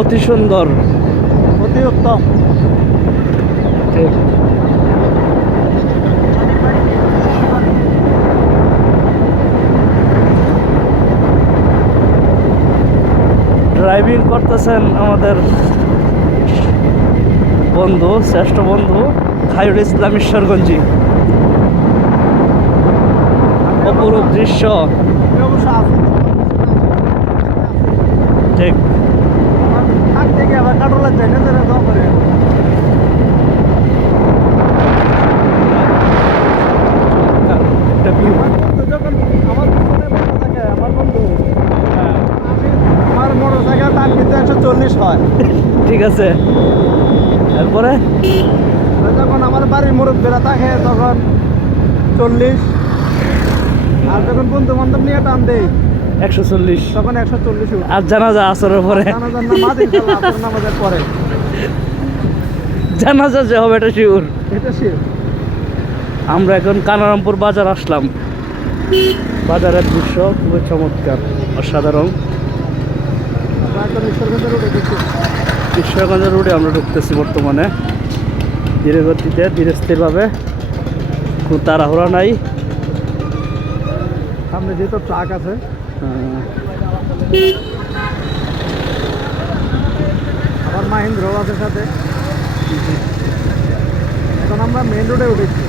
অতি সুন্দর, অতি উত্তম। ঠিক। ড্রাইভিং করতেছেন আমাদের বন্ধু, শ্রেষ্ঠ বন্ধু খায়রুল ইসলাম ঈশ্বরগঞ্জি। অপরূপ দৃশ্য, অবশ্য আছে ঠিক। থাকতে গিয়ে আবার কাটলার যাই না যারা দোয়া করে একটা view। যখন আমার পিছনে বসে থাকে আমার বন্ধু, আমার মোটর সাইকেল টান কিন্তু 140 হয়। ঠিক আছে, তারপরে যখন আমার বাড়ির মুরব্বীরা থাকে তখন 40, আর যখন বন্ধু বান্ধব নিয়ে টান দেই 140, তখন 140 উঠে। আর জানাজা আসরের পরে, জানাজার নামাজ ইনশাআল্লাহ আসর নামাজের পরে, জানাজা যে হবে এটা শিওর। এটা শিওর। আমরা এখন কানারামপুর বাজার আসলাম। বাজারের দৃশ্য খুবই চমৎকার, অসাধারণ। আমরা একদম ঈশ্বরগঞ্জের রোডে ঢুকছি। ঈশ্বরগঞ্জের রোডে আমরা ঢুকতেছি বর্তমানে, ধীরে গতিতে, ধীরে স্থিরভাবে, খুব তাড়াহুড়া নাই। সামনে যেহেতু ট্রাক আছে, আবার মাহিন্দ্রও আছে সাথে। এখন আমরা মেইন রোডে উঠেছি।